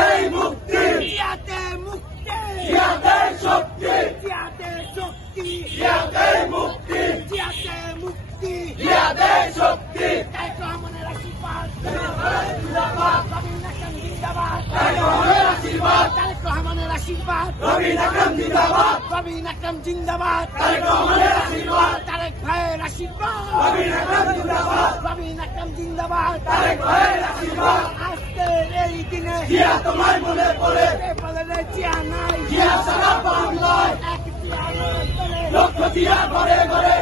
জিয়াতেই মুক্তি, জিয়াতে মুক্তি, জিয়াতেই শক্তি, জিয়াতে শক্তি, জিয়াতেই মুক্তি, জিয়াতে মুক্তি, জিয়াতেই শক্তি। তারেক রহমানের আশীর্বাদ, জিন্দাবাদ, রবিন আকরাম জিন্দাবাদ, তারেক রহমানের আশীর্বাদ, তারেক রহমানের আশীর্বাদ, রবিন আকরাম জিন্দাবাদ, রবিন আকরাম জিন্দাবাদ, তারেক রহমানের আশীর্বাদ, তারেক ভাইয়ের আশীর্বাদ, রবিন আকরাম জিন্দাবাদ, রবিন আকরাম জিন্দাবাদ। তারেক ভাইয়ের আশীর্বাদ। আজকের এই দিনে জিয়া তোমায় মনে পড়ে, পেপারের জিয়া নাই, জিয়া সারা বাংলায়, এক জিয়া নয়, লক্ষ জিয়া ঘরে ঘরে।